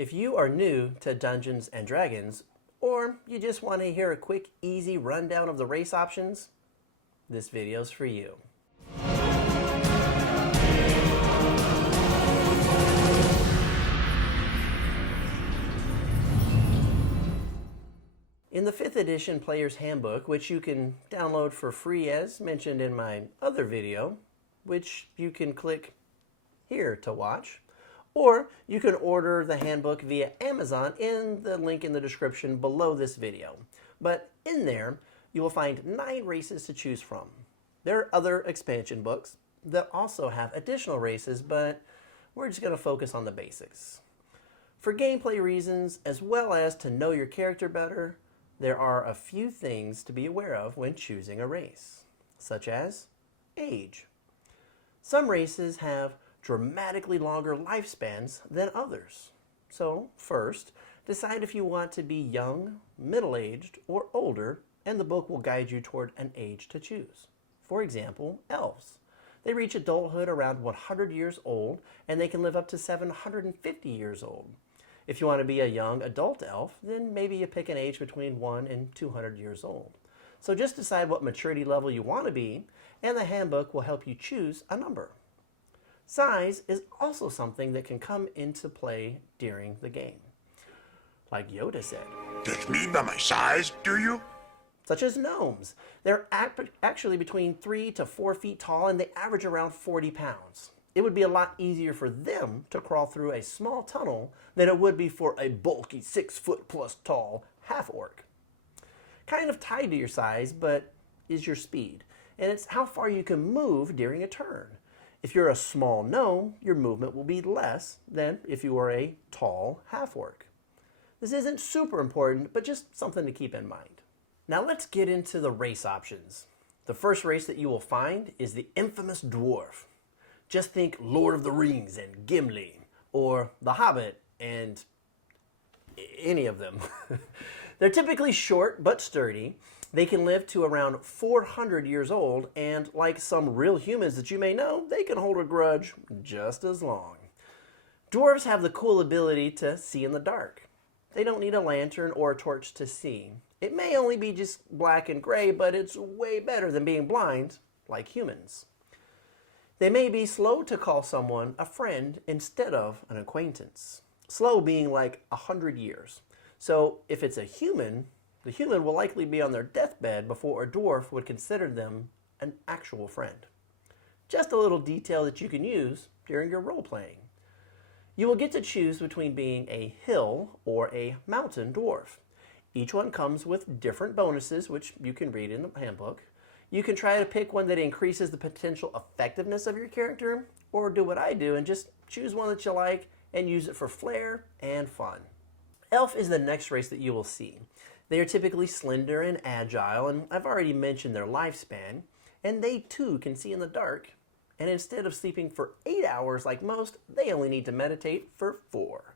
If you are new to Dungeons and Dragons, or you just want to hear a quick, easy rundown of the race options, this video's for you. In the 5th edition Player's Handbook, which you can download for free as mentioned in my other video, which you can click here to watch, or you can order the handbook via Amazon in the link in the description below this video. But in there, you will find 9 races to choose from. There are other expansion books that also have additional races, but we're just going to focus on the basics. For gameplay reasons, as well as to know your character better, there are a few things to be aware of when choosing a race, such as age. Some races have dramatically longer lifespans than others. So first, decide if you want to be young, middle-aged, or older, and the book will guide you toward an age to choose. For example, elves. They reach adulthood around 100 years old, and they can live up to 750 years old. If you want to be a young adult elf, then maybe you pick an age between 1 and 200 years old. So just decide what maturity level you want to be, and the handbook will help you choose a number. Size is also something that can come into play during the game. Like Yoda said. Judge me by my size, do you? Such as gnomes. They're actually between 3 to 4 feet tall, and they average around 40 pounds. It would be a lot easier for them to crawl through a small tunnel than it would be for a bulky 6-foot-plus tall half-orc. Kind of tied to your size, but is your speed. And it's how far you can move during a turn. If you're a small gnome, your movement will be less than if you were a tall half-orc. This isn't super important, but just something to keep in mind. Now let's get into the race options. The first race that you will find is the infamous Dwarf. Just think Lord of the Rings and Gimli, or The Hobbit and any of them. They're typically short but sturdy. They can live to around 400 years old, and like some real humans that you may know, they can hold a grudge just as long. Dwarves have the cool ability to see in the dark. They don't need a lantern or a torch to see. It may only be just black and gray, but it's way better than being blind like humans. They may be slow to call someone a friend instead of an acquaintance. Slow being like 100 years. So if it's a human, the human will likely be on their deathbed before a dwarf would consider them an actual friend. Just a little detail that you can use during your role-playing. You will get to choose between being a hill or a mountain dwarf. Each one comes with different bonuses, which you can read in the handbook. You can try to pick one that increases the potential effectiveness of your character, or do what I do and just choose one that you like and use it for flair and fun. Elf is the next race that you will see. They are typically slender and agile, and I've already mentioned their lifespan, and they too can see in the dark, and instead of sleeping for 8 hours like most, they only need to meditate for 4.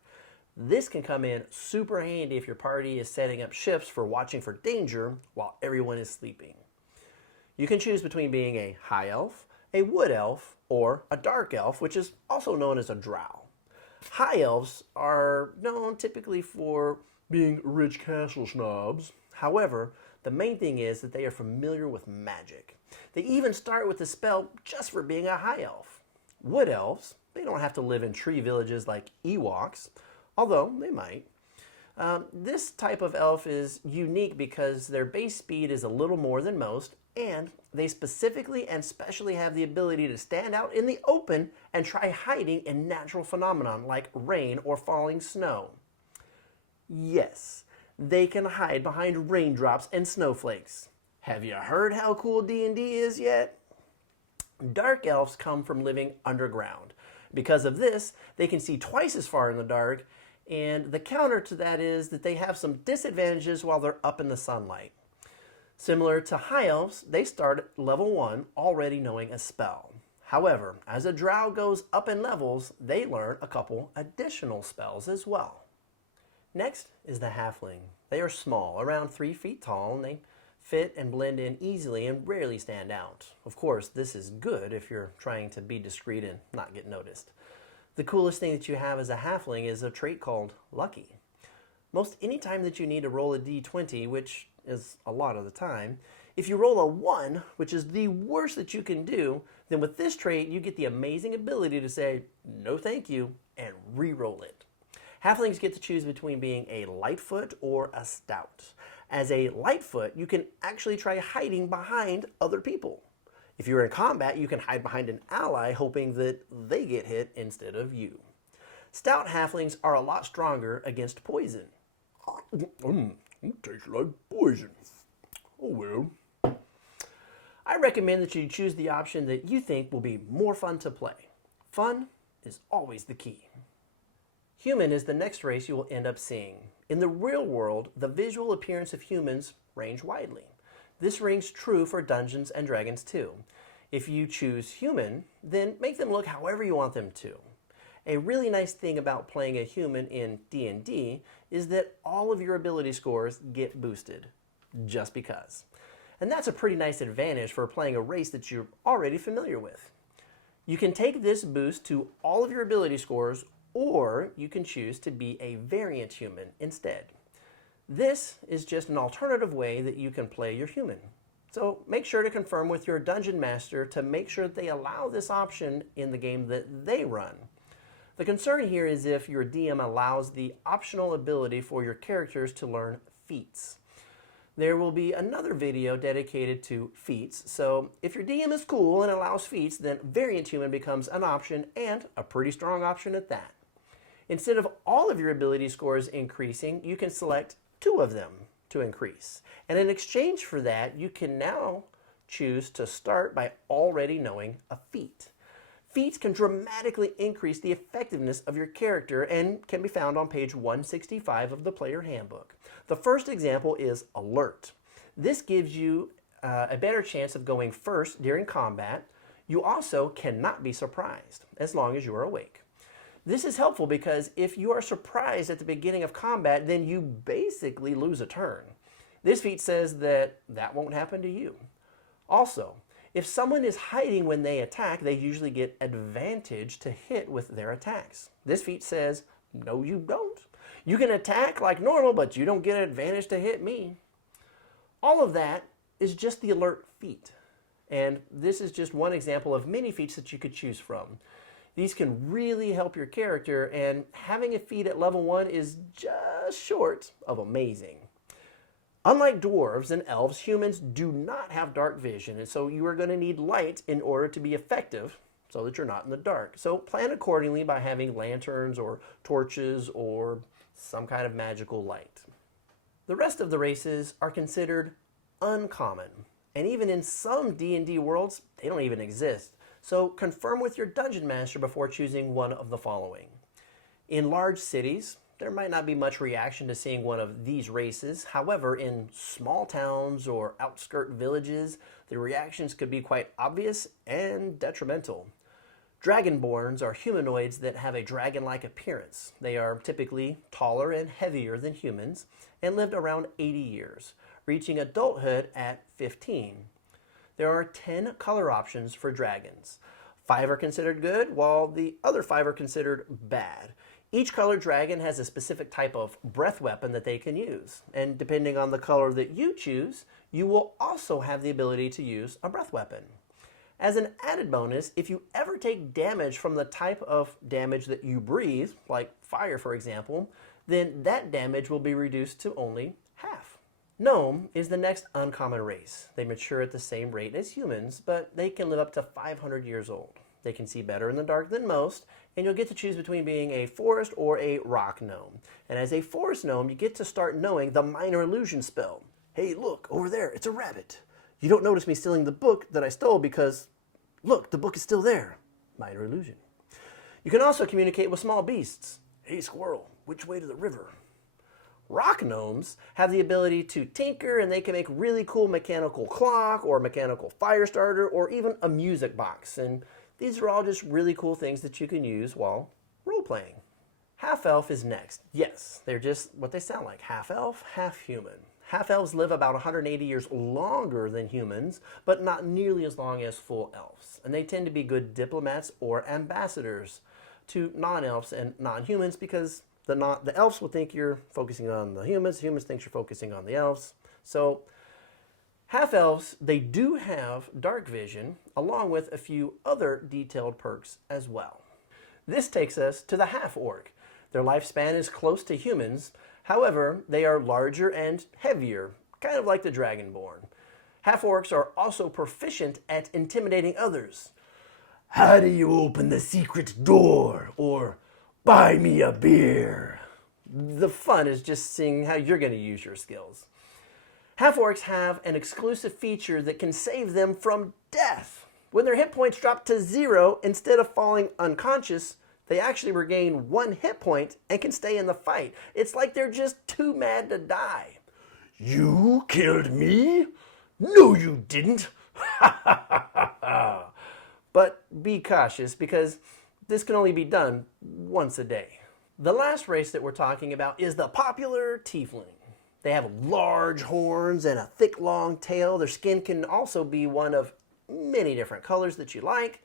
This can come in super handy if your party is setting up shifts for watching for danger while everyone is sleeping. You can choose between being a high elf, a wood elf, or a dark elf, which is also known as a drow. High elves are known typically for being rich castle snobs. However, the main thing is that they are familiar with magic. They even start with a spell just for being a high elf. Wood elves, they don't have to live in tree villages like Ewoks, although they might. This type of elf is unique because their base speed is a little more than most, and they specifically and specially have the ability to stand out in the open and try hiding in natural phenomenon like rain or falling snow. Yes, they can hide behind raindrops and snowflakes. Have you heard how cool D&D is yet? Dark elves come from living underground. Because of this, they can see twice as far in the dark, and the counter to that is that they have some disadvantages while they're up in the sunlight. Similar to high elves, they start at level 1 already knowing a spell. However, as a drow goes up in levels, they learn a couple additional spells as well. Next is the halfling. They are small, around 3 feet tall, and they fit and blend in easily and rarely stand out. Of course, this is good if you're trying to be discreet and not get noticed. The coolest thing that you have as a halfling is a trait called lucky. Most any time that you need to roll a d20, which is a lot of the time, if you roll a 1, which is the worst that you can do, then with this trait you get the amazing ability to say no thank you and re-roll it. Halflings get to choose between being a lightfoot or a stout. As a lightfoot, you can actually try hiding behind other people. If you're in combat, you can hide behind an ally hoping that they get hit instead of you. Stout halflings are a lot stronger against poison. It tastes like poison. Oh well. I recommend that you choose the option that you think will be more fun to play. Fun is always the key. Human is the next race you will end up seeing. In the real world, the visual appearance of humans range widely. This rings true for Dungeons and Dragons too. If you choose human, then make them look however you want them to. A really nice thing about playing a human in D&D is that all of your ability scores get boosted, just because. And that's a pretty nice advantage for playing a race that you're already familiar with. You can take this boost to all of your ability scores, or you can choose to be a variant human instead. This is just an alternative way that you can play your human. So make sure to confirm with your dungeon master to make sure that they allow this option in the game that they run. The concern here is if your DM allows the optional ability for your characters to learn feats. There will be another video dedicated to feats, so if your DM is cool and allows feats, then variant human becomes an option, and a pretty strong option at that. Instead of all of your ability scores increasing, you can select 2 of them to increase. And in exchange for that, you can now choose to start by already knowing a feat. Feats can dramatically increase the effectiveness of your character and can be found on page 165 of the player handbook. The first example is Alert. This gives you a better chance of going first during combat. You also cannot be surprised as long as you are awake. This is helpful because if you are surprised at the beginning of combat, then you basically lose a turn. This feat says that that won't happen to you. Also, if someone is hiding when they attack, they usually get advantage to hit with their attacks. This feat says, no you don't. You can attack like normal, but you don't get advantage to hit me. All of that is just the Alert feat. And this is just one example of many feats that you could choose from. These can really help your character, and having a feat at level 1 is just short of amazing. Unlike dwarves and elves, humans do not have dark vision, and so you are going to need light in order to be effective so that you're not in the dark. So plan accordingly by having lanterns or torches or some kind of magical light. The rest of the races are considered uncommon, and even in some D&D worlds, they don't even exist. So confirm with your dungeon master before choosing one of the following. In large cities, there might not be much reaction to seeing one of these races. However, in small towns or outskirt villages, the reactions could be quite obvious and detrimental. Dragonborns are humanoids that have a dragon-like appearance. They are typically taller and heavier than humans and lived around 80 years, reaching adulthood at 15. There are 10 color options for dragons. 5 are considered good, while the other 5 are considered bad. Each colored dragon has a specific type of breath weapon that they can use, and depending on the color that you choose, you will also have the ability to use a breath weapon. As an added bonus, if you ever take damage from the type of damage that you breathe, like fire for example, then that damage will be reduced to only half. Gnome is the next uncommon race. They mature at the same rate as humans, but they can live up to 500 years old. They can see better in the dark than most, and you'll get to choose between being a forest or a rock gnome. And as a forest gnome, you get to start knowing the minor illusion spell. Hey, look, over there, it's a rabbit. You don't notice me stealing the book that I stole because, look, the book is still there. Minor illusion. You can also communicate with small beasts. Hey, squirrel, which way to the river? Rock gnomes have the ability to tinker, and they can make really cool mechanical clock or mechanical fire starter or even a music box. And these are all just really cool things that you can use while role-playing. Half-elf is next. Yes, they're just what they sound like. Half-elf, half-human. Half-elves live about 180 years longer than humans, but not nearly as long as full elves. And they tend to be good diplomats or ambassadors. to non-elves and non-humans, because the elves will think you're focusing on the humans think you're focusing on the elves. So half-elves, they do have dark vision, along with a few other detailed perks as well. This takes us to the half-orc. Their lifespan is close to humans, however, they are larger and heavier, kind of like the dragonborn. Half-orcs are also proficient at intimidating others. How do you open the secret door? Or buy me a beer? The fun is just seeing how you're going to use your skills. Half-orcs have an exclusive feature that can save them from death. When their hit points drop to 0, instead of falling unconscious, they actually regain 1 hit point and can stay in the fight. It's like they're just too mad to die. You killed me? No, you didn't. But be cautious, because this can only be done once a day. The last race that we're talking about is the popular Tiefling. They have large horns and a thick, long tail. Their skin can also be one of many different colors that you like.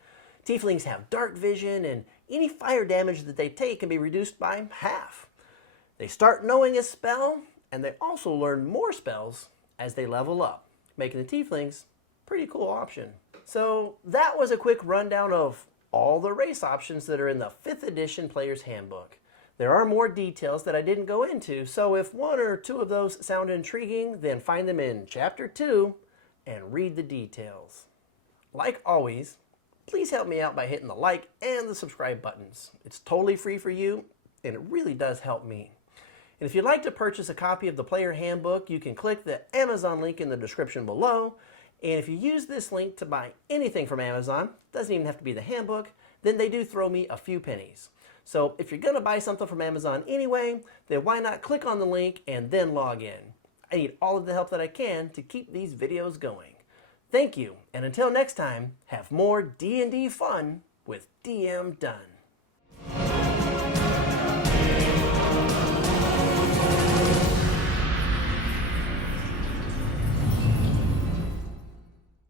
Tieflings have dark vision, and any fire damage that they take can be reduced by half. They start knowing a spell, and they also learn more spells as they level up, making the Tieflings a pretty cool option. So that was a quick rundown of all the race options that are in the 5th edition Player's Handbook. There are more details that I didn't go into, so if 1 or 2 of those sound intriguing, then find them in Chapter 2 and read the details. Like always, please help me out by hitting the like and the subscribe buttons. It's totally free for you, and it really does help me. And if you'd like to purchase a copy of the Player Handbook, you can click the Amazon link in the description below. And if you use this link to buy anything from Amazon, doesn't even have to be the handbook, then they do throw me a few pennies. So if you're going to buy something from Amazon anyway, then why not click on the link and then log in? I need all of the help that I can to keep these videos going. Thank you, and until next time, have more D&D fun with DM Done.